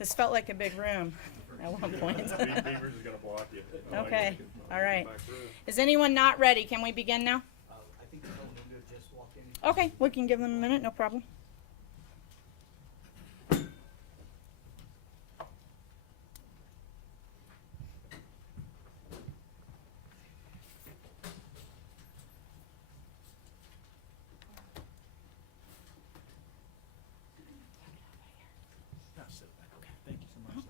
This felt like a big room at one point. Beaver's is gonna block you. Okay, all right. Back through. Is anyone not ready? Can we begin now? I think the gentleman who just walked in. Okay, we can give them a minute, no problem. Thank you so much, sir.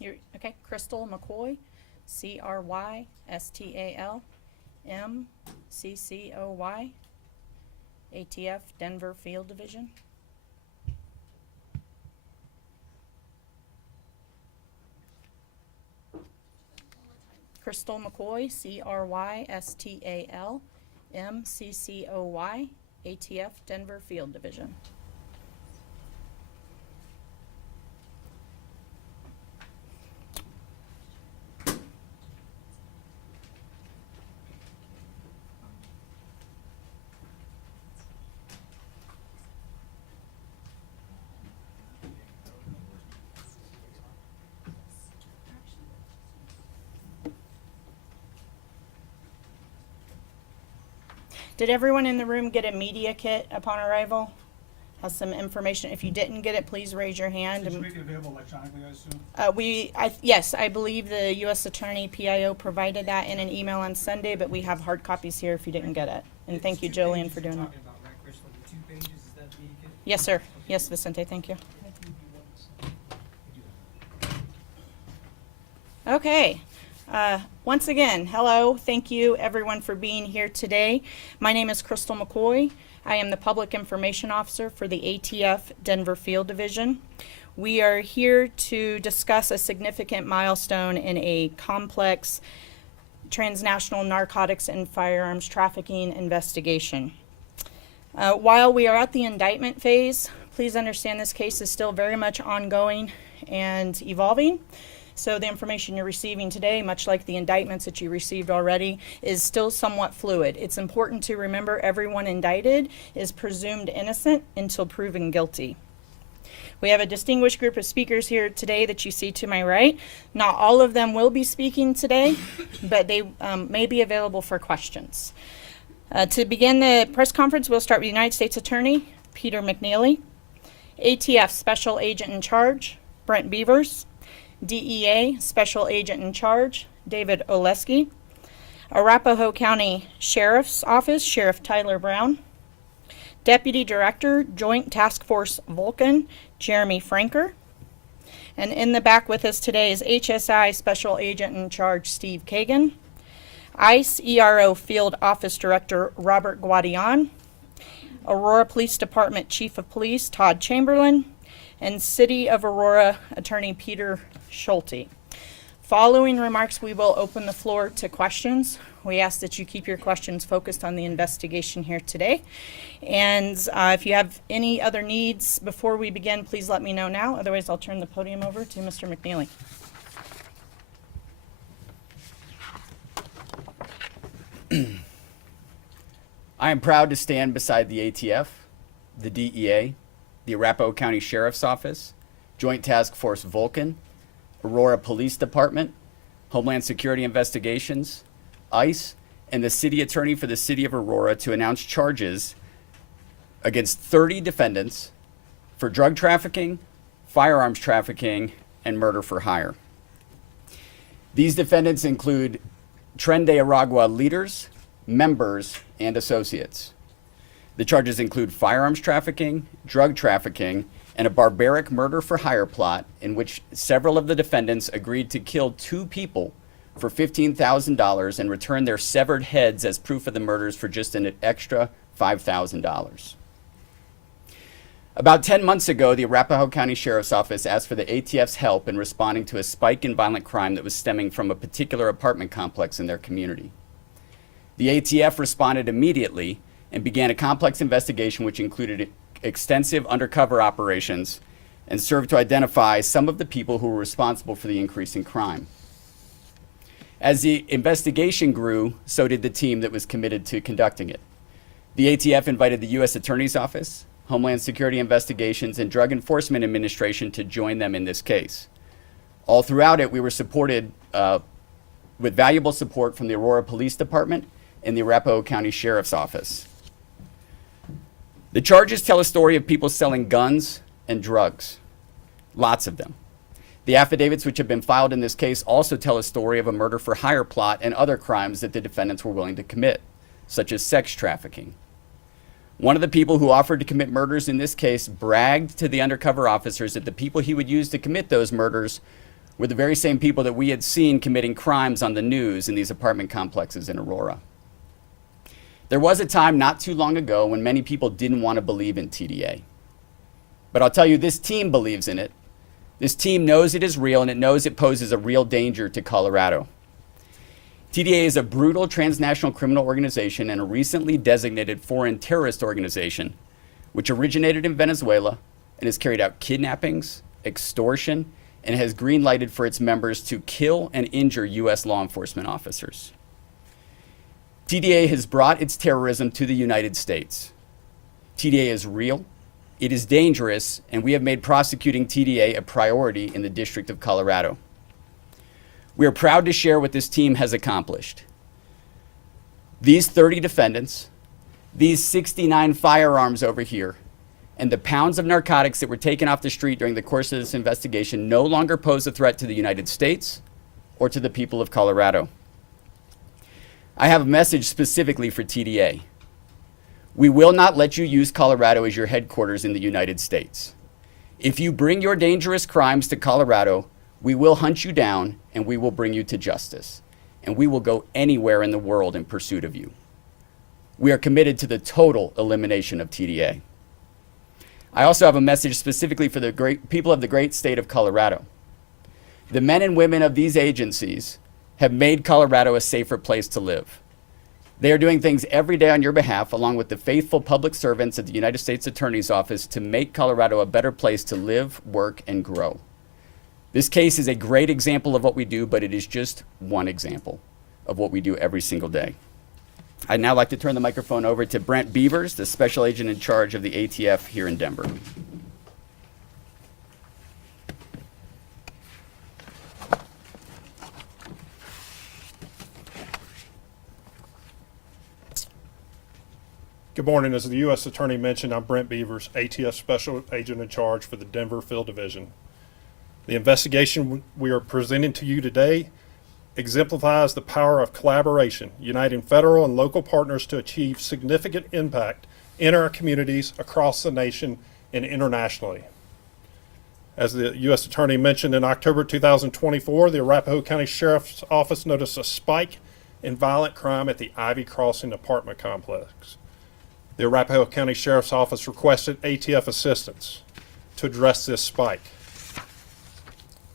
You're, okay, Crystal McCoy, CRYSTAL, MCCOY, ATF, Denver Field Division. Crystal McCoy, CRYSTAL, MCCOY, ATF, Denver Field Division. Did everyone in the room get a media kit upon arrival? Has some information. If you didn't get it, please raise your hand. Did you make it available electronically, I assume? Yes, I believe the U.S. Attorney PIO provided that in an email on Sunday, but we have hard copies here if you didn't get it. And thank you, Jillian, for doing that. Talking about, right, Crystal, the 2 pages, is that the kit? Yes, sir. Yes, Vicente, thank you. Okay. Once again, hello. Thank you, everyone, for being here today. My name is Crystal McCoy. I am the Public Information Officer for the ATF Denver Field Division. We are here to discuss a significant milestone in a complex transnational narcotics and firearms trafficking investigation. While we are at the indictment phase, please understand this case is still very much ongoing and evolving. So the information you're receiving today, much like the indictments that you received already, is still somewhat fluid. It's important to remember everyone indicted is presumed innocent until proven guilty. We have a distinguished group of speakers here today that you see to my right. Not all of them will be speaking today, but they may be available for questions. To begin the press conference, we'll start with United States Attorney Peter McNeely, ATF Special Agent in Charge Brent Beavers, DEA Special Agent in Charge David Oleski, Arapahoe County Sheriff's Office Sheriff Tyler Brown, Deputy Director Joint Task Force Vulcan Jeremy Franker, and in the back with us today is HSI Special Agent in Charge Steve Kagan, ICE ERO Field Office Director Robert Guadian, Aurora Police Department Chief of Police Todd Chamberlain, and City of Aurora Attorney Peter Schulte. Following remarks, we will open the floor to questions. We ask that you keep your questions focused on the investigation here today. And if you have any other needs before we begin, please let me know now. Otherwise, I'll turn the podium over to Mr. McNeely. I am proud to stand beside the ATF, the DEA, the Arapahoe County Sheriff's Office, Joint Task Force Vulcan, Aurora Police Department, Homeland Security Investigations, ICE, and the City Attorney for the City of Aurora to announce charges against 30 defendants for drug trafficking, firearms trafficking, and murder for hire. These defendants include Tren de Aragua leaders, members, and associates. The charges include firearms trafficking, drug trafficking, and a barbaric murder for hire plot in which several of the defendants agreed to kill 2 people for $15,000 and return their severed heads as proof of the murders for just an extra $5,000. About 10 months ago, the Arapahoe County Sheriff's Office asked for the ATF's help in responding to a spike in violent crime that was stemming from a particular apartment complex in their community. The ATF responded immediately and began a complex investigation which included extensive undercover operations and served to identify some of the people who were responsible for the increase in crime. As the investigation grew, so did the team that was committed to conducting it. The ATF invited the U.S. Attorney's Office, Homeland Security Investigations, and Drug Enforcement Administration to join them in this case. All throughout it, we were supported with valuable support from the Aurora Police Department and the Arapahoe County Sheriff's Office. The charges tell a story of people selling guns and drugs, lots of them. The affidavits which have been filed in this case also tell a story of a murder for hire plot and other crimes that the defendants were willing to commit, such as sex trafficking. One of the people who offered to commit murders in this case bragged to the undercover officers that the people he would use to commit those murders were the very same people that we had seen committing crimes on the news in these apartment complexes in Aurora. There was a time not too long ago when many people didn't want to believe in TDA. But I'll tell you, this team believes in it. This team knows it is real, and it knows it poses a real danger to Colorado. TDA is a brutal transnational criminal organization and a recently designated foreign terrorist organization, which originated in Venezuela and has carried out kidnappings, extortion, and has green-lighted for its members to kill and injure U.S. law enforcement officers. TDA has brought its terrorism to the United States. TDA is real, it is dangerous, and we have made prosecuting TDA a priority in the District of Colorado. We are proud to share what this team has accomplished. These 30 defendants, these 69 firearms over here, and the pounds of narcotics that were taken off the street during the course of this investigation no longer pose a threat to the United States or to the people of Colorado. I have a message specifically for TDA. We will not let you use Colorado as your headquarters in the United States. If you bring your dangerous crimes to Colorado, we will hunt you down and we will bring you to justice. And we will go anywhere in the world in pursuit of you. We are committed to the total elimination of TDA. I also have a message specifically for the great people of the great state of Colorado. The men and women of these agencies have made Colorado a safer place to live. They are doing things every day on your behalf, along with the faithful public servants at the United States Attorney's Office, to make Colorado a better place to live, work, and grow. This case is a great example of what we do, but it is just one example of what we do every single day. I'd now like to turn the microphone over to Brent Beavers, the special agent in charge of the ATF here in Denver. Good morning. As the U.S. Attorney mentioned, I'm Brent Beavers, ATF Special Agent in Charge for the Denver Field Division. The investigation we are presenting to you today exemplifies the power of collaboration, uniting federal and local partners to achieve significant impact in our communities across the nation and internationally. As the U.S. Attorney mentioned, in October 2024, the Arapahoe County Sheriff's Office noticed a spike in violent crime at the Ivy Crossing apartment complex. The Arapahoe County Sheriff's Office requested ATF assistance to address this spike.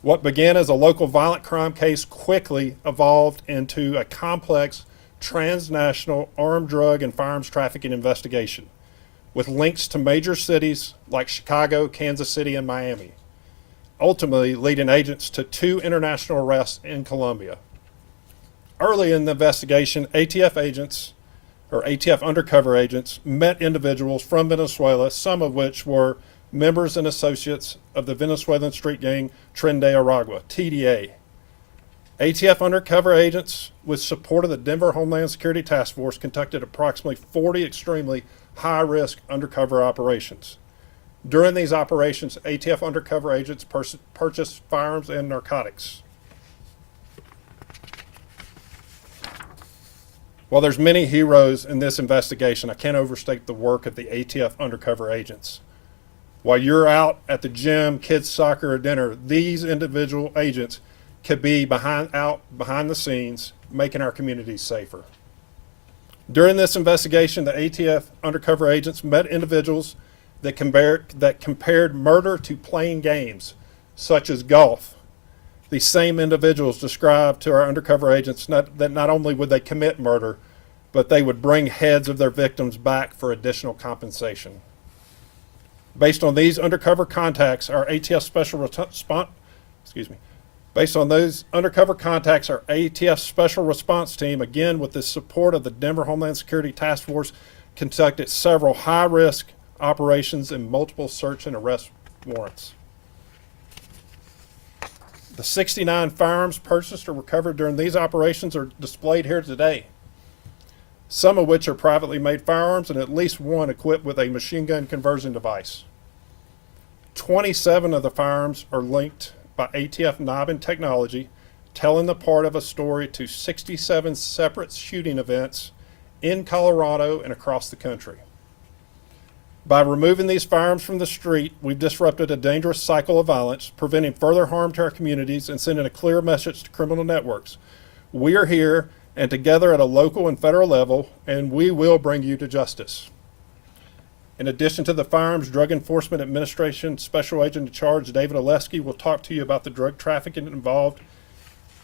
What began as a local violent crime case quickly evolved into a complex transnational armed drug and firearms trafficking investigation with links to major cities like Chicago, Kansas City, and Miami, ultimately leading agents to 2 international arrests in Colombia. Early in the investigation, ATF agents or ATF undercover agents, met individuals from Venezuela, some of which were members and associates of the Venezuelan street gang Tren de Aragua, TDA. ATF undercover agents, with support of the Denver Homeland Security Task Force, conducted approximately 40 extremely high-risk undercover operations. During these operations, ATF undercover agents purchased firearms and narcotics. While there's many heroes in this investigation, I can't overstate the work of the ATF undercover agents. While you're out at the gym, kids' soccer, or dinner, these individual agents could be out behind the scenes, making our communities safer. During this investigation, the ATF undercover agents met individuals that compared murder to playing games, such as golf. These same individuals described to our undercover agents that not only would they commit murder, but they would bring heads of their victims back for additional compensation. Based on these undercover contacts, our ATF special response team, again with the support of the Denver Homeland Security Task Force, conducted several high-risk operations and multiple search and arrest warrants. The 69 firearms purchased or recovered during these operations are displayed here today, some of which are privately made firearms and at least one equipped with a machine gun conversion device. 27 of the firearms are linked by ATF knobbing technology, telling the part of a story to 67 separate shooting events in Colorado and across the country. By removing these firearms from the street, we've disrupted a dangerous cycle of violence, preventing further harm to our communities and sending a clear message to criminal networks. We are here and together at a local and federal level, and we will bring you to justice. In addition to the Firearms Drug Enforcement Administration Special Agent in Charge, David Oleski, will talk to you about the drug trafficking involved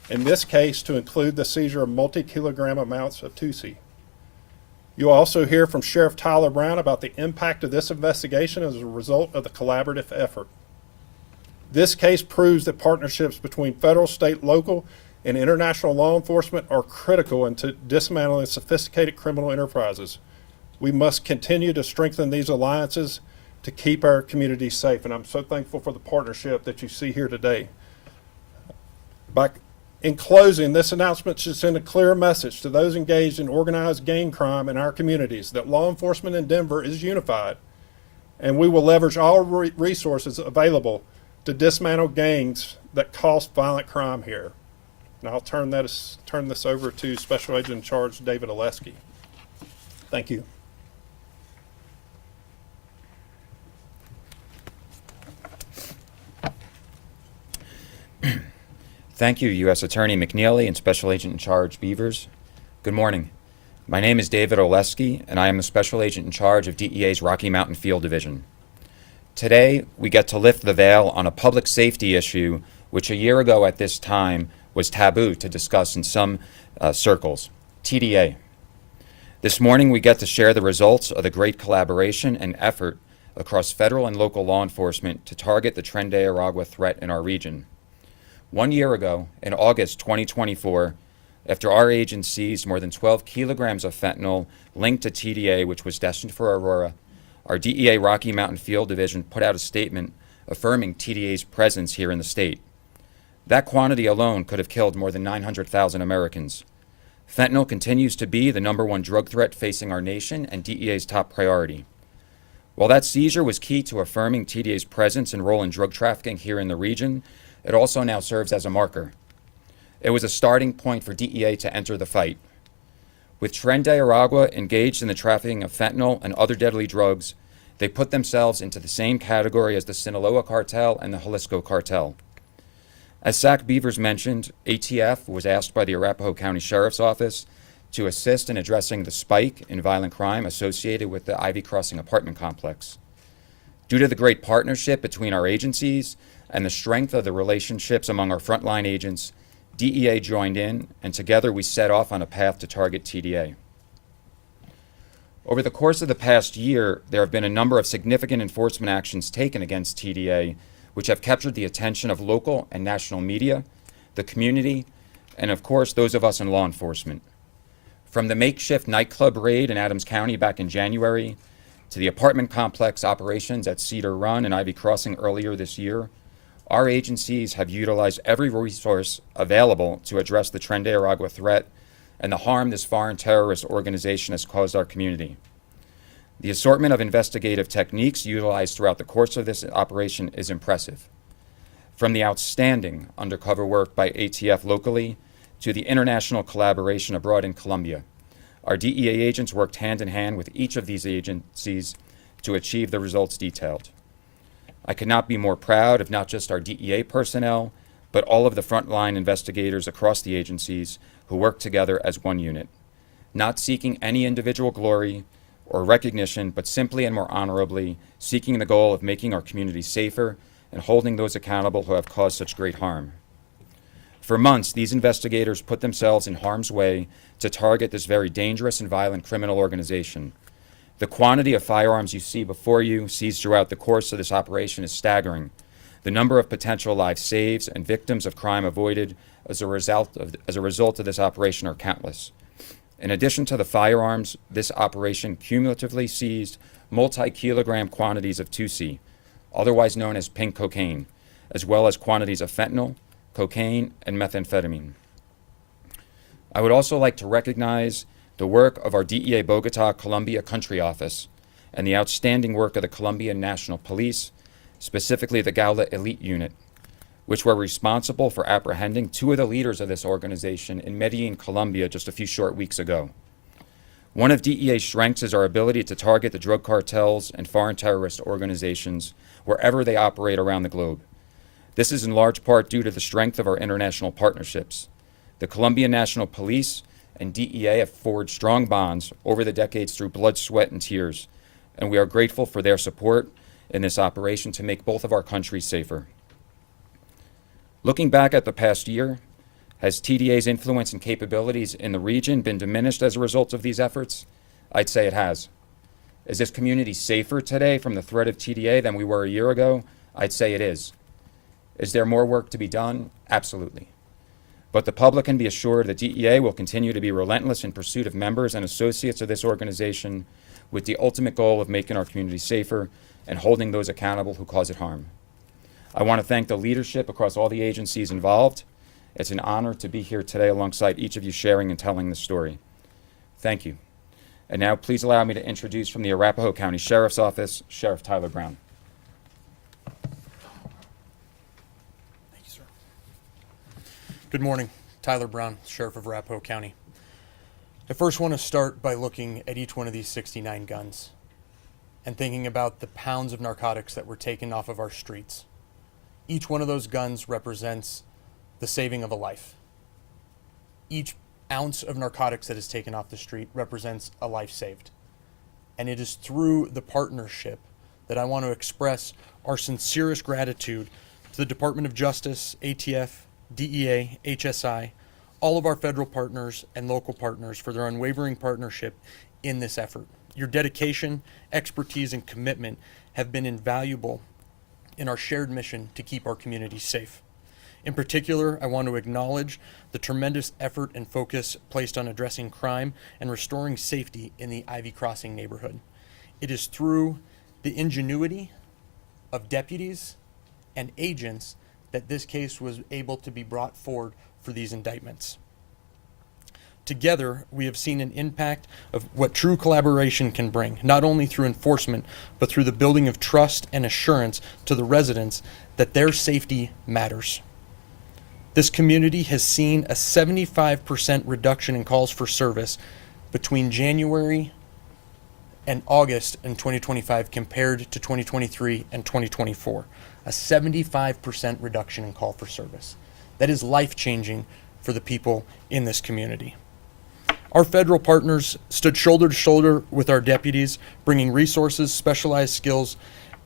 in this case, to include the seizure of multi-kilogram amounts of TUSI. You'll also hear from Sheriff Tyler Brown about the impact of this investigation as a result of the collaborative effort. This case proves that partnerships between federal, state, local, and international law enforcement are critical into dismantling sophisticated criminal enterprises. We must continue to strengthen these alliances to keep our communities safe, and I'm so thankful for the partnership that you see here today. In closing, this announcement should send a clear message to those engaged in organized gang crime in our communities that law enforcement in Denver is unified, and we will leverage all resources available to dismantle gangs that cause violent crime here. Now I'll turn this over to Special Agent in Charge David Oleski. Thank you. Thank you, U.S. Attorney McNeely and Special Agent in Charge Beavers. Good morning. My name is David Oleski, and I am the Special Agent in Charge of DEA's Rocky Mountain Field Division. Today, we get to lift the veil on a public safety issue which a year ago at this time was taboo to discuss in some circles, TDA. This morning, we get to share the results of the great collaboration and effort across federal and local law enforcement to target the Tren de Aragua threat in our region. 1 year ago, in August 2024, after our agency seized more than 12 kilograms of fentanyl linked to TDA, which was destined for Aurora, our DEA Rocky Mountain Field Division put out a statement affirming TDA's presence here in the state. That quantity alone could have killed more than 900,000 Americans. Fentanyl continues to be the #1 drug threat facing our nation and DEA's top priority. While that seizure was key to affirming TDA's presence and role in drug trafficking here in the region, it also now serves as a marker. It was a starting point for DEA to enter the fight. With Tren de Aragua engaged in the trafficking of fentanyl and other deadly drugs, they put themselves into the same category as the Sinaloa cartel and the Jalisco cartel. As Zach Beavers mentioned, ATF was asked by the Arapahoe County Sheriff's Office to assist in addressing the spike in violent crime associated with the Ivy Crossing apartment complex. Due to the great partnership between our agencies and the strength of the relationships among our frontline agents, DEA joined in, and together we set off on a path to target TDA. Over the course of the past year, there have been a number of significant enforcement actions taken against TDA, which have captured the attention of local and national media, the community, and of course those of us in law enforcement. From the makeshift nightclub raid in Adams County back in January to the apartment complex operations at Cedar Run and Ivy Crossing earlier this year, our agencies have utilized every resource available to address the Tren de Aragua threat and the harm this foreign terrorist organization has caused our community. The assortment of investigative techniques utilized throughout the course of this operation is impressive. From the outstanding undercover work by ATF locally to the international collaboration abroad in Colombia, our DEA agents worked hand in hand with each of these agencies to achieve the results detailed. I could not be more proud of not just our DEA personnel, but all of the frontline investigators across the agencies who work together as one unit, not seeking any individual glory or recognition, but simply and more honorably seeking the goal of making our community safer and holding those accountable who have caused such great harm. For months, these investigators put themselves in harm's way to target this very dangerous and violent criminal organization. The quantity of firearms you see before you seized throughout the course of this operation is staggering. The number of potential lives saved and victims of crime avoided as a result of this operation are countless. In addition to the firearms, this operation cumulatively seized multi-kilogram quantities of 2C, otherwise known as pink cocaine, as well as quantities of fentanyl, cocaine, and methamphetamine. I would also like to recognize the work of our DEA Bogota Colombia Country Office and the outstanding work of the Colombian National Police, specifically the Gaula Elite Unit, which were responsible for apprehending two of the leaders of this organization in Medellin, Colombia, just a few short weeks ago. One of DEA's strengths is our ability to target the drug cartels and foreign terrorist organizations wherever they operate around the globe. This is in large part due to the strength of our international partnerships. The Colombian National Police and DEA have forged strong bonds over the decades through blood, sweat, and tears, and we are grateful for their support in this operation to make both of our countries safer. Looking back at the past year, has TDA's influence and capabilities in the region been diminished as a result of these efforts? I'd say it has. Is this community safer today from the threat of TDA than we were a year ago? I'd say it is. Is there more work to be done? Absolutely. But the public can be assured that DEA will continue to be relentless in pursuit of members and associates of this organization with the ultimate goal of making our community safer and holding those accountable who cause it harm. I want to thank the leadership across all the agencies involved. It's an honor to be here today alongside each of you sharing and telling this story. Thank you. And now please allow me to introduce from the Arapahoe County Sheriff's Office, Sheriff Tyler Brown. Thank you, sir. Good morning. Tyler Brown, Sheriff of Arapahoe County. I first want to start by looking at each one of these 69 guns and thinking about the pounds of narcotics that were taken off of our streets. Each one of those guns represents the saving of a life. Each ounce of narcotics that is taken off the street represents a life saved. And it is through the partnership that I want to express our sincerest gratitude to the Department of Justice, ATF, DEA, HSI, all of our federal partners and local partners for their unwavering partnership in this effort. Your dedication, expertise, and commitment have been invaluable in our shared mission to keep our communities safe. In particular, I want to acknowledge the tremendous effort and focus placed on addressing crime and restoring safety in the Ivy Crossing neighborhood. It is through the ingenuity of deputies and agents that this case was able to be brought forward for these indictments. Together, we have seen an impact of what true collaboration can bring, not only through enforcement, but through the building of trust and assurance to the residents that their safety matters. This community has seen a 75% reduction in calls for service between January and August in 2025 compared to 2023 and 2024. A 75% reduction in call for service. That is life-changing for the people in this community. Our federal partners stood shoulder to shoulder with our deputies, bringing resources, specialized skills,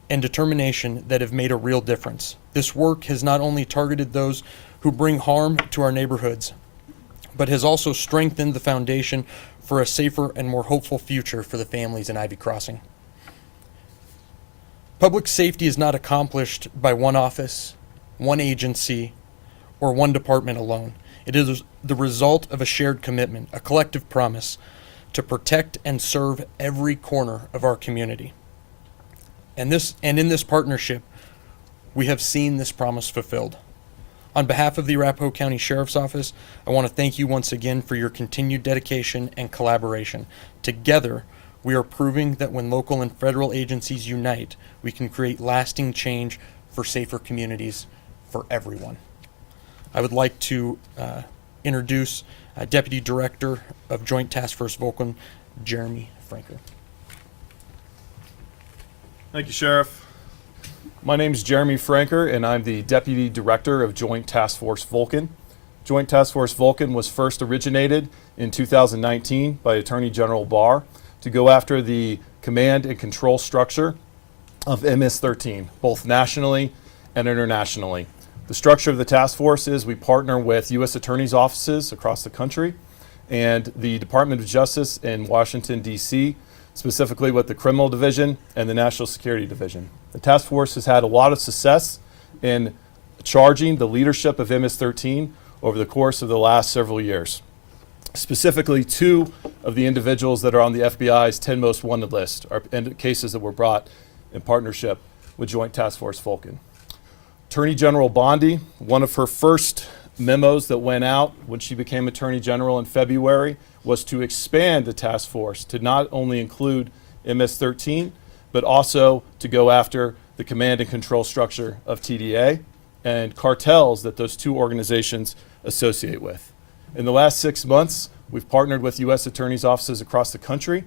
and determination that have made a real difference. This work has not only targeted those who bring harm to our neighborhoods, but has also strengthened the foundation for a safer and more hopeful future for the families in Ivy Crossing. Public safety is not accomplished by one office, one agency, or one department alone. It is the result of a shared commitment, a collective promise to protect and serve every corner of our community. And in this partnership, we have seen this promise fulfilled. On behalf of the Arapahoe County Sheriff's Office, I want to thank you once again for your continued dedication and collaboration. Together, we are proving that when local and federal agencies unite, we can create lasting change for safer communities for everyone. I would like to introduce Deputy Director of Joint Task Force Vulcan, Jeremy Franker. Thank you, Sheriff. My name is Jeremy Franker, and I'm the Deputy Director of Joint Task Force Vulcan. Joint Task Force Vulcan was first originated in 2019 by Attorney General Barr to go after the command and control structure of MS-13, both nationally and internationally. The structure of the task force is we partner with U.S. Attorney's offices across the country and the Department of Justice in Washington, D.C., specifically with the Criminal Division and the National Security Division. The task force has had a lot of success in charging the leadership of MS-13 over the course of the last several years. Specifically, 2 of the individuals that are on the FBI's 10 most wanted list are cases that were brought in partnership with Joint Task Force Vulcan. Attorney General Bondi, one of her first memos that went out when she became Attorney General in February was to expand the task force to not only include MS-13, but also to go after the command and control structure of TDA and cartels that those 2 organizations associate with. In the last 6 months, we've partnered with U.S. Attorney's offices across the country,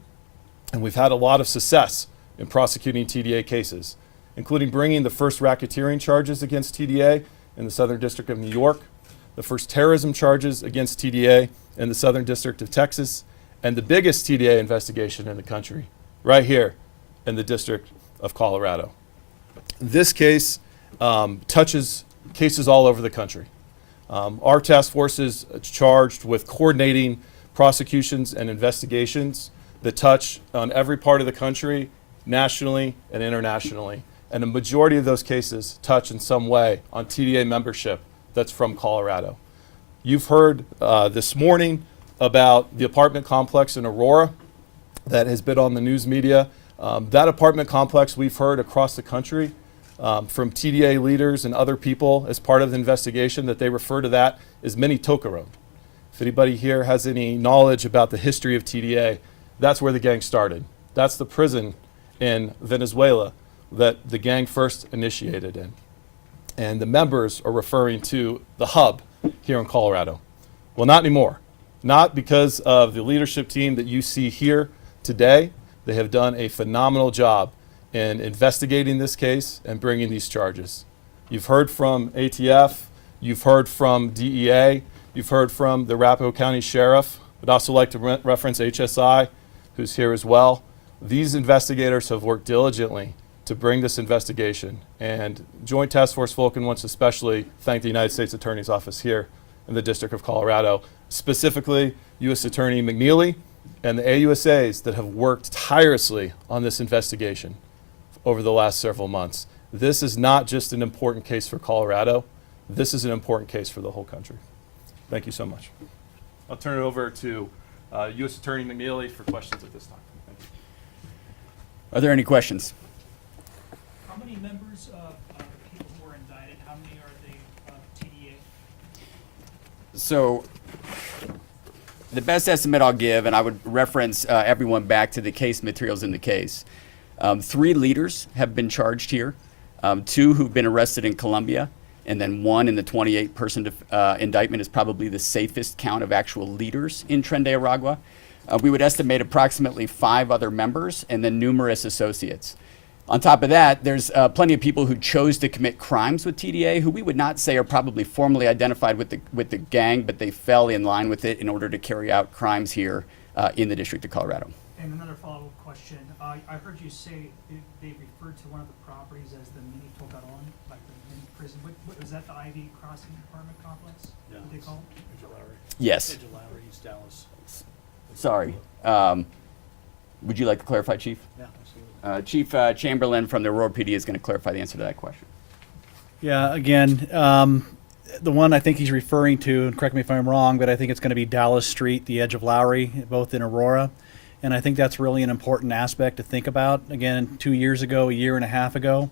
and we've had a lot of success in prosecuting TDA cases, including bringing the first racketeering charges against TDA in the Southern District of New York, the first terrorism charges against TDA in the Southern District of Texas, and the biggest TDA investigation in the country, right here in the District of Colorado. This case touches cases all over the country. Our task force is charged with coordinating prosecutions and investigations that touch on every part of the country, nationally and internationally. And a majority of those cases touch in some way on TDA membership that's from Colorado. You've heard this morning about the apartment complex in Aurora that has been on the news media. That apartment complex we've heard across the country from TDA leaders and other people as part of the investigation that they refer to that as Mini Tokaron. If anybody here has any knowledge about the history of TDA, that's where the gang started. That's the prison in Venezuela that the gang first initiated in. And the members are referring to the hub here in Colorado. Well, not anymore. Not because of the leadership team that you see here today. They have done a phenomenal job in investigating this case and bringing these charges. You've heard from ATF, you've heard from DEA, you've heard from the Arapahoe County Sheriff. I'd also like to reference HSI, who's here as well. These investigators have worked diligently to bring this investigation, and Joint Task Force Vulcan wants to especially thank the United States Attorney's Office here in the District of Colorado, specifically U.S. Attorney McNeely and the AUSAs that have worked tirelessly on this investigation over the last several months. This is not just an important case for Colorado. This is an important case for the whole country. Thank you so much. I'll turn it over to U.S. Attorney McNeely for questions at this time. Thank you. Are there any questions? How many members of the people who are indicted, how many are they TDA? So the best estimate I'll give, and I would reference everyone back to the case materials in the case. 3 leaders have been charged here, 2 who've been arrested in Colombia, and then 1 in the 28-person indictment is probably the safest count of actual leaders in Tren de Aragua. We would estimate approximately 5 other members and then numerous associates. On top of that, there's plenty of people who chose to commit crimes with TDA who we would not say are probably formally identified with the gang, but they fell in line with it in order to carry out crimes here in the District of Colorado. And another follow-up question. I heard you say they referred to one of the properties as the Mini Tokaron, like the mini prison. What is that, the Ivy Crossing apartment complex? Yeah. What they call it? Yes. Edge of Lowry, East Dallas. Sorry. Would you like to clarify, Chief? Yeah, absolutely. Chief Chamberlain from the Aurora PD is going to clarify the answer to that question. Yeah, again, the one I think he's referring to, and correct me if I'm wrong, but I think it's going to be Dallas Street, the edge of Lowry, both in Aurora. And I think that's really an important aspect to think about. Again, 2 years ago, a year and a half ago,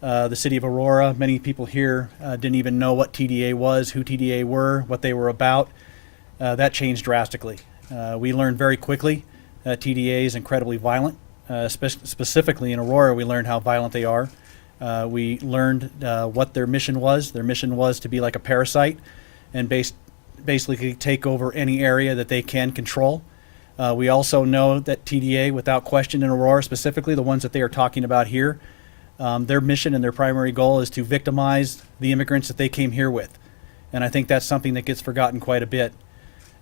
the city of Aurora, many people here didn't even know what TDA was, who TDA were, what they were about. That changed drastically. We learned very quickly that TDA is incredibly violent. Specifically in Aurora, we learned how violent they are. We learned what their mission was. Their mission was to be like a parasite and basically take over any area that they can control. We also know that TDA, without question in Aurora, specifically the ones that they are talking about here, their mission and their primary goal is to victimize the immigrants that they came here with. And I think that's something that gets forgotten quite a bit.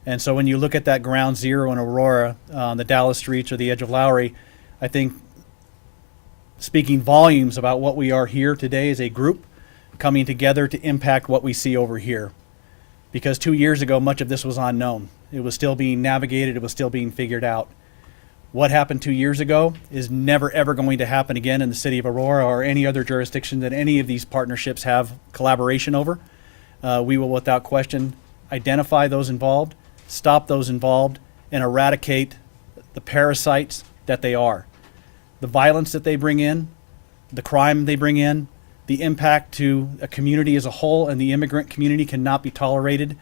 And so when you look at that ground zero in Aurora, the Dallas streets or the edge of Lowry, I think speaking volumes about what we are here today as a group coming together to impact what we see over here. Because 2 years ago, much of this was unknown. It was still being navigated. It was still being figured out. What happened 2 years ago is never, ever going to happen again in the city of Aurora or any other jurisdiction that any of these partnerships have collaboration over. We will, without question, identify those involved, stop those involved, and eradicate the parasites that they are. The violence that they bring in, the crime they bring in, the impact to a community as a whole and the immigrant community cannot be tolerated.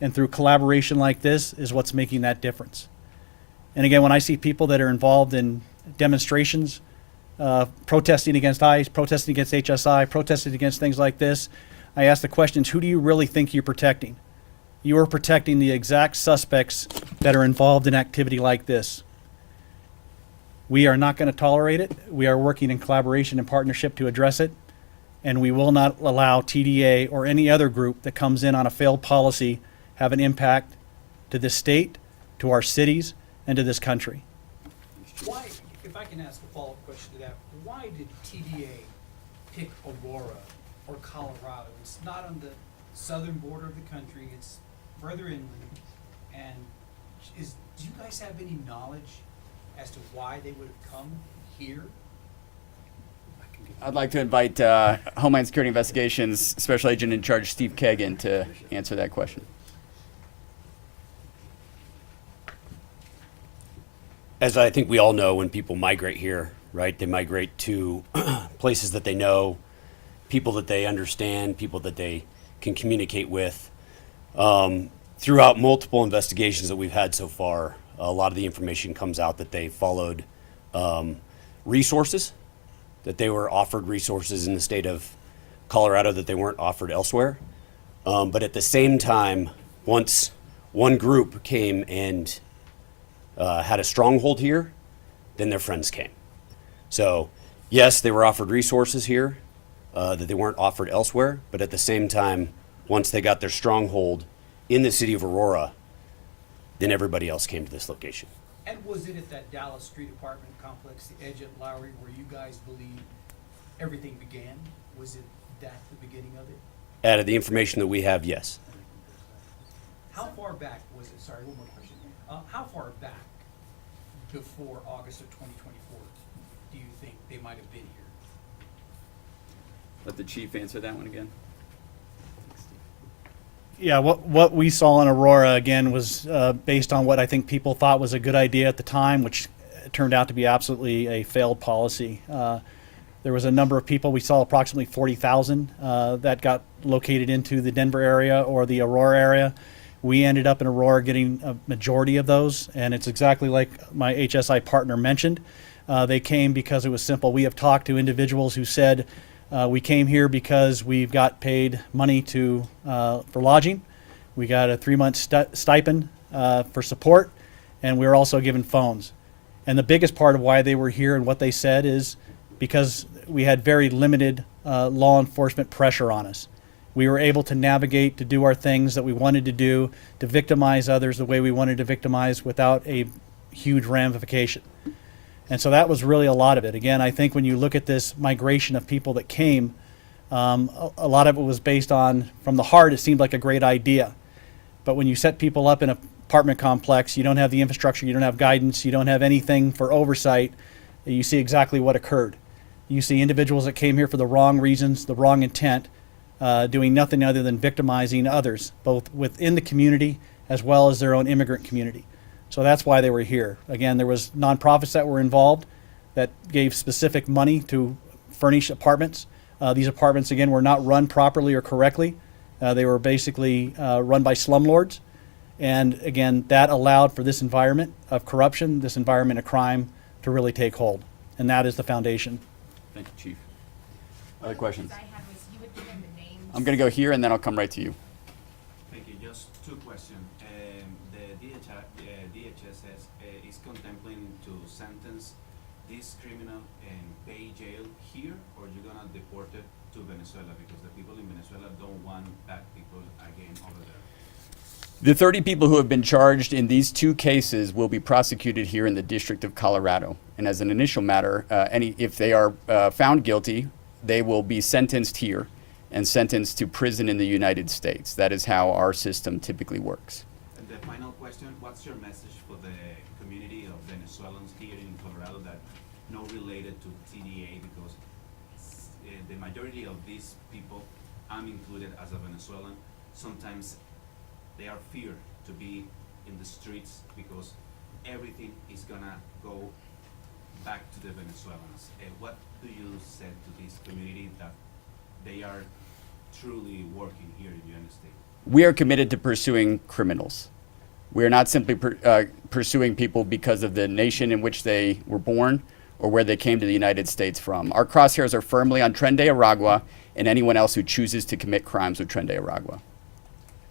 And through collaboration like this is what's making that difference. And again, when I see people that are involved in demonstrations, protesting against ICE, protesting against HSI, protesting against things like this, I ask the questions, who do you really think you're protecting? You are protecting the exact suspects that are involved in activity like this. We are not going to tolerate it. We are working in collaboration and partnership to address it. And we will not allow TDA or any other group that comes in on a failed policy have an impact to this state, to our cities, and to this country. Why, if I can ask a follow-up question to that, why did TDA pick Aurora or Colorado? It's not on the southern border of the country, it's further inland. And do you guys have any knowledge as to why they would have come here? I'd like to invite Homeland Security Investigations Special Agent in Charge Steve Kagan to answer that question. As I think we all know, when people migrate here, right, they migrate to places that they know, people that they understand, people that they can communicate with. Throughout multiple investigations that we've had so far, a lot of the information comes out that they followed resources, that they were offered resources in the state of Colorado that they weren't offered elsewhere. But at the same time, once one group came and had a stronghold here, then their friends came. So yes, they were offered resources here that they weren't offered elsewhere, but at the same time, once they got their stronghold in the city of Aurora, then everybody else came to this location. And was it at that Dallas Street apartment complex, the edge of Lowry, where you guys believe everything began? Was it that the beginning of it? Out of the information that we have, yes. How far back was it? Sorry, one more question. How far back before August of 2024 do you think they might have been here? Let the chief answer that one again. Yeah, what we saw in Aurora, again, was based on what I think people thought was a good idea at the time, which turned out to be absolutely a failed policy. There was a number of people, we saw approximately 40,000 that got located into the Denver area or the Aurora area. We ended up in Aurora getting a majority of those, and it's exactly like my HSI partner mentioned. They came because it was simple. We have talked to individuals who said, we came here because we've got paid money for lodging. We got a 3-month stipend for support, and we were also given phones. And the biggest part of why they were here and what they said is because we had very limited law enforcement pressure on us. We were able to navigate, to do our things that we wanted to do, to victimize others the way we wanted to victimize without a huge ramification. And so that was really a lot of it. Again, I think when you look at this migration of people that came, a lot of it was based on, from the heart, it seemed like a great idea. But when you set people up in an apartment complex, you don't have the infrastructure, you don't have guidance, you don't have anything for oversight, you see exactly what occurred. You see individuals that came here for the wrong reasons, the wrong intent, doing nothing other than victimizing others, both within the community as well as their own immigrant community. So that's why they were here. Again, there was nonprofits that were involved that gave specific money to furnish apartments. These apartments, again, were not run properly or correctly. They were basically run by slumlords. And again, that allowed for this environment of corruption, this environment of crime to really take hold. And that is the foundation. Thank you, Chief. Other questions? I had was you had given the names. I'm going to go here and then I'll come right to you. Thank you. Just two questions. The DHS is contemplating to sentence this criminal and pay jail here, or you're gonna deport it to Venezuela because the people in Venezuela don't want bad people again over there. The 30 people who have been charged in these two cases will be prosecuted here in the District of Colorado. And as an initial matter, if they are found guilty, they will be sentenced here and sentenced to prison in the United States. That is how our system typically works. And the final question, what's your message for the community of Venezuelans here in Colorado that not related to TDA, because the majority of these people, I'm included as a Venezuelan, sometimes they are fear to be in the streets because everything is gonna go back to the Venezuelans. What do you say to this community that they are truly working here in the United States? We are committed to pursuing criminals. We are not simply pursuing people because of the nation in which they were born or where they came to the United States from. Our crosshairs are firmly on Tren de Aragua and anyone else who chooses to commit crimes with Tren de Aragua.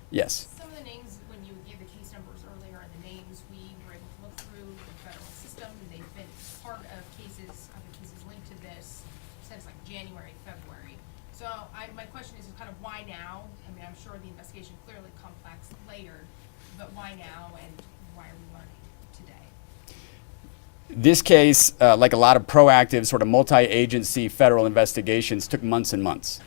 Yes. Some of the names, when you gave the case numbers earlier, are the names we were able to look through the federal system. They've been part of cases, other cases linked to this since like January, February. So my question is kind of why now? I mean, I'm sure the investigation clearly complex later, but why now and why are we learning today? This case, like a lot of proactive sort of multi-agency federal investigations, took months and months.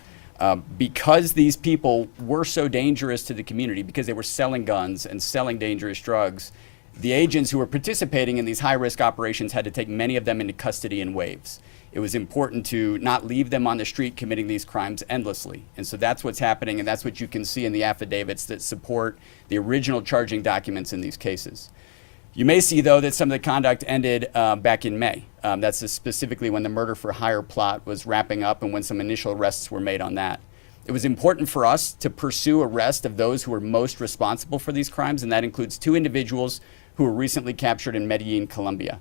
Because these people were so dangerous to the community, because they were selling guns and selling dangerous drugs, the agents who were participating in these high-risk operations had to take many of them into custody in waves. It was important to not leave them on the street committing these crimes endlessly. And so that's what's happening, and that's what you can see in the affidavits that support the original charging documents in these cases. You may see, though, that some of the conduct ended back in May. That's specifically when the murder for hire plot was wrapping up and when some initial arrests were made on that. It was important for us to pursue arrest of those who were most responsible for these crimes, and that includes two individuals who were recently captured in Medellin, Colombia.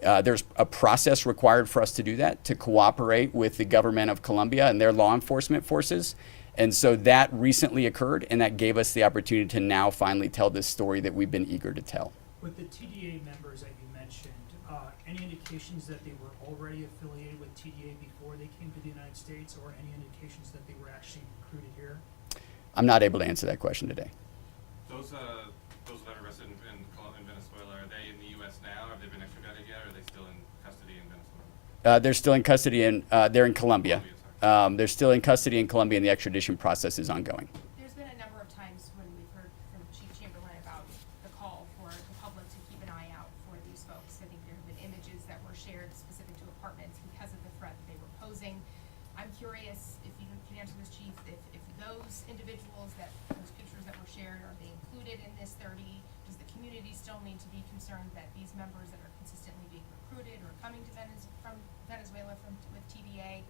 There's a process required for us to do that, to cooperate with the government of Colombia and their law enforcement forces. And so that recently occurred, and that gave us the opportunity to now finally tell this story that we've been eager to tell. With the TDA members that you mentioned, any indications that they were already affiliated with TDA before they came to the United States, or any indications that they were actually recruited here? I'm not able to answer that question today. Those that are resident in Venezuela, are they in the U.S. now? Have they been extradited yet, or are they still in custody in Venezuela? They're still in custody they're in Colombia. Colombia, They're still in custody in Colombia, and the extradition process is ongoing. There's been a number of times when we've heard from Chief Chamberlain about the call for the public to keep an eye out for these folks. I think there have been images that were shared specific to apartments because of the threat that they were posing. I'm curious if you can answer this, Chief, if those individuals, those pictures that were shared, are they included in this 30? Does the community still need to be concerned that these members that are consistently being recruited or coming to from Venezuela with TDA,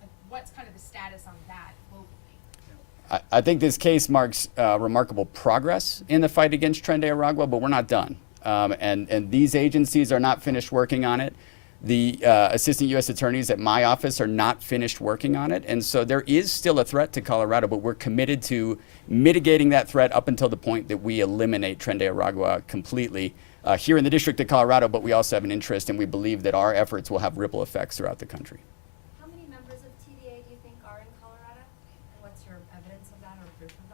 like what's kind of the status on that globally? I think this case marks remarkable progress in the fight against Tren de Aragua, but we're not done. And these agencies are not finished working on it. The assistant U.S. attorneys at my office are not finished working on it. And so there is still a threat to Colorado, but we're committed to mitigating that threat up until the point that we eliminate Tren de Aragua completely here in the District of Colorado, but we also have an interest and we believe that our efforts will have ripple effects throughout the country. How many members of TDA do you think are in Colorado? And what's your evidence of that or proof of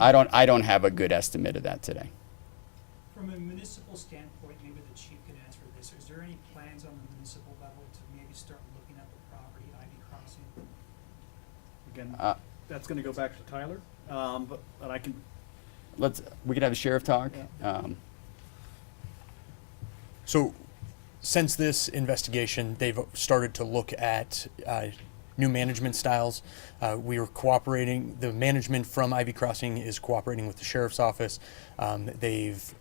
that? I don't have a good estimate of that today. From a municipal standpoint, maybe the chief can answer this. Is there any plans on the municipal level to maybe start looking at the property, Ivy Crossing? Again, that's going to go back to Tyler, but I can. We could have a sheriff talk. So, since this investigation, they've started to look at new management styles. We are cooperating. The management from Ivy Crossing is cooperating with the sheriff's office. They've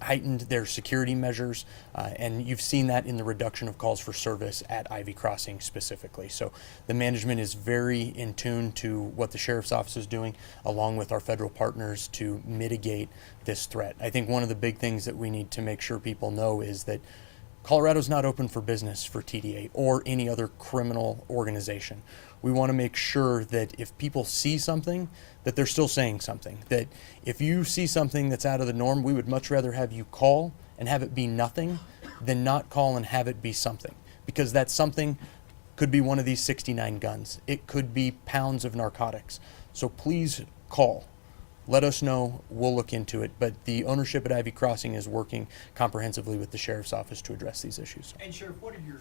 heightened their security measures, and you've seen that in the reduction of calls for service at Ivy Crossing specifically. So the management is very in tune to what the sheriff's office is doing, along with our federal partners, to mitigate this threat. I think one of the big things that we need to make sure people know is that Colorado's not open for business for TDA or any other criminal organization. We want to make sure that if people see something, that they're still saying something. That if you see something that's out of the norm, we would much rather have you call and have it be nothing than not call and have it be something. Because that something could be one of these 69 guns. It could be pounds of narcotics. So please call. Let us know. We'll look into it. But the ownership at Ivy Crossing is working comprehensively with the sheriff's office to address these issues. And Sheriff, what are your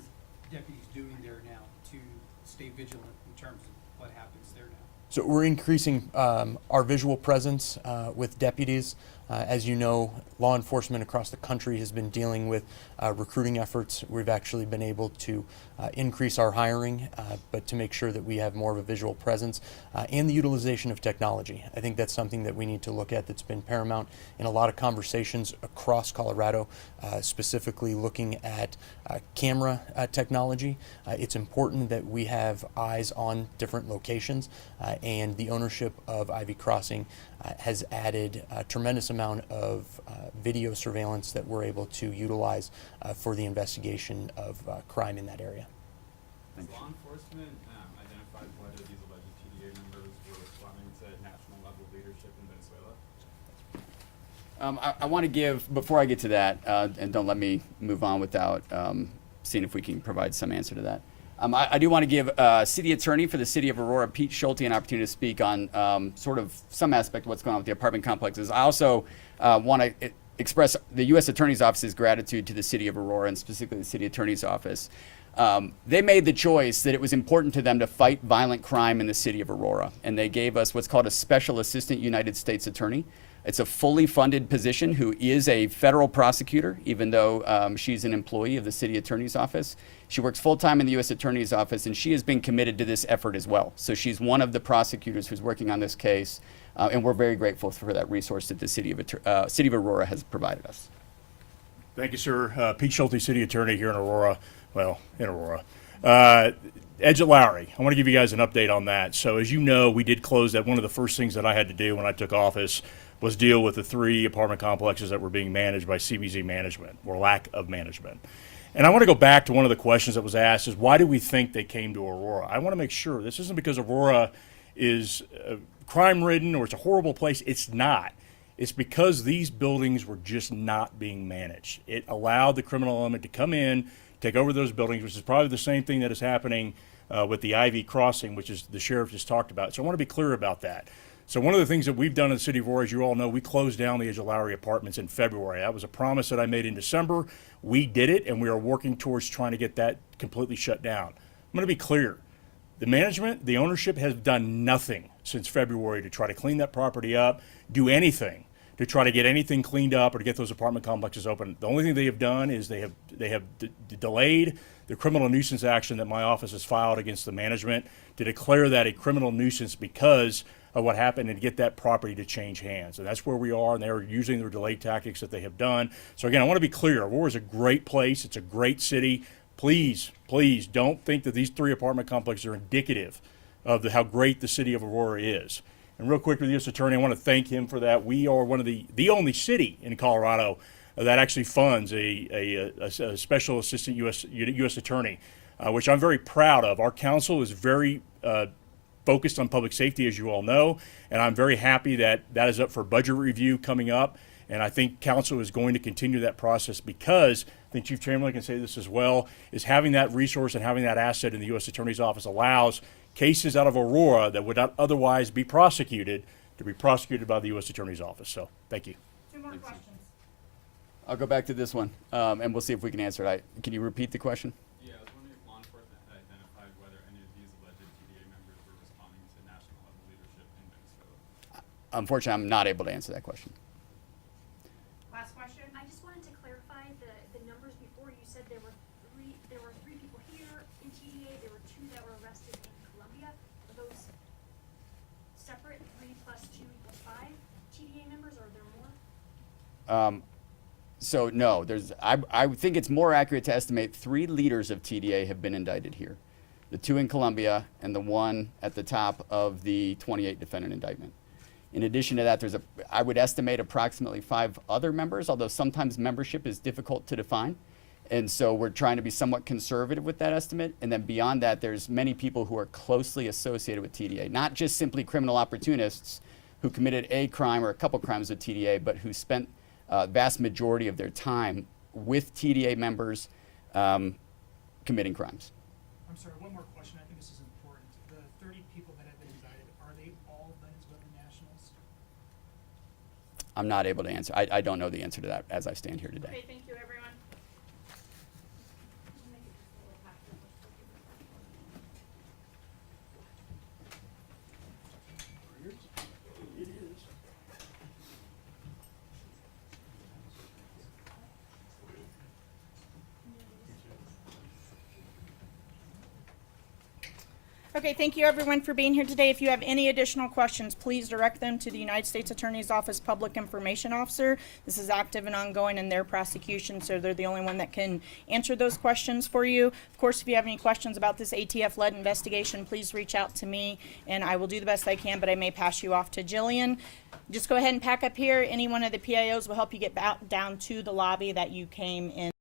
deputies doing there now to stay vigilant in terms of what happens there now? So we're increasing our visual presence with deputies. As you know, law enforcement across the country has been dealing with recruiting efforts. We've actually been able to increase our hiring, but to make sure that we have more of a visual presence and the utilization of technology. I think that's something that we need to look at that's been paramount in a lot of conversations across Colorado, specifically looking at camera technology. It's important that we have eyes on different locations, and the ownership of Ivy Crossing has added a tremendous amount of video surveillance that we're able to utilize for the investigation of crime in that area. Has law enforcement identified whether these alleged TDA members were responding to national level leadership in Venezuela? I want to give, before I get to that, and don't let me move on without seeing if we can provide some answer to that. I do want to give City Attorney for the City of Aurora, Pete Schulte, an opportunity to speak on sort of some aspect of what's going on with the apartment complexes. I also want to express the U.S. Attorney's Office's gratitude to the City of Aurora, and specifically the City Attorney's Office. They made the choice that it was important to them to fight violent crime in the City of Aurora, and they gave us what's called a Special Assistant United States Attorney. It's a fully funded position who is a federal prosecutor, even though she's an employee of the City Attorney's Office. She works full-time in the U.S. Attorney's Office, and she has been committed to this effort as well. So she's one of the prosecutors who's working on this case, and we're very grateful for that resource that the City of Aurora has provided us. Thank you, sir. Pete Schulte, City Attorney here in Aurora. Well, in Aurora. Edge at Lowry, I want to give you guys an update on that. So as you know, we did close that. One of the first things that I had to do when I took office was deal with the 3 apartment complexes that were being managed by CBZ management, or lack of management. And I want to go back to one of the questions that was asked is, why do we think they came to Aurora? I want to make sure this isn't because Aurora is crime-ridden or it's a horrible place. It's not. It's because these buildings were just not being managed. It allowed the criminal element to come in, take over those buildings, which is probably the same thing that is happening with the Ivy Crossing, which is the sheriff just talked about. So I want to be clear about that. So one of the things that we've done in the City of Aurora, as you all know, we closed down the Edge of Lowry apartments in February. That was a promise that I made in December. We did it, and we are working towards trying to get that completely shut down. I'm going to be clear. The management, the ownership has done nothing since February to try to clean that property up, do anything to try to get anything cleaned up or to get those apartment complexes open. The only thing they have done is they have delayed the criminal nuisance action that my office has filed against the management to declare that a criminal nuisance because of what happened and get that property to change hands. And that's where we are, and they're using their delay tactics that they have done. So again, I want to be clear. Aurora is a great place. It's a great city. Please, please don't think that these 3 apartment complexes are indicative of how great the city of Aurora is. And real quick with the U.S. Attorney, I want to thank him for that. We are one of the only city in Colorado that actually funds a special assistant U.S. Attorney, which I'm very proud of. Our council is very focused on public safety, as you all know, and I'm very happy that that is up for budget review coming up. And I think council is going to continue that process because, I think Chief Chamberlain can say this as well, is having that resource and having that asset in the U.S. Attorney's Office allows cases out of Aurora that would not otherwise be prosecuted to be prosecuted by the U.S. Attorney's Office. So, thank you. 2 more questions. I'll go back to this one, and we'll see if we can answer it. Can you repeat the question? Yeah, I was wondering if law enforcement had identified whether any of these alleged TDA members were responding to national level leadership in Venezuela. Unfortunately, I'm not able to answer that question. Last question. I just wanted to clarify the numbers before. You said there were three people here in TDA. There were 2 that were arrested So no, I think it's more accurate to estimate 3 leaders of TDA have been indicted here. The 2 in Colombia and the 1 at the top of the 28 defendant indictment. In addition to that, I would estimate approximately 5 other members, although sometimes membership is difficult to define. And so we're trying to be somewhat conservative with that estimate. And then beyond that, there's many people who are closely associated with TDA, not just simply criminal opportunists who committed a crime or a couple crimes with TDA, but who spent vast majority of their time with TDA members committing crimes. I'm sorry, one more question. I think this is important. The 30 people that have been indicted, are they all Venezuelan nationals? I'm not able to answer. I don't know the answer to that as I stand here today. Okay, thank you, everyone. Okay, thank you everyone for being here today. If you have any additional questions, please direct them to the United States Attorney's Office Public Information Officer. This is active and ongoing in their prosecution, so they're the only one that can answer those questions for you. Of course, if you have any questions about this ATF-led investigation, please reach out to me and I will do the best I can, but I may pass you off to Jillian. Just go ahead and pack up here. Any one of the PIOs will help you get down to the lobby that you came in.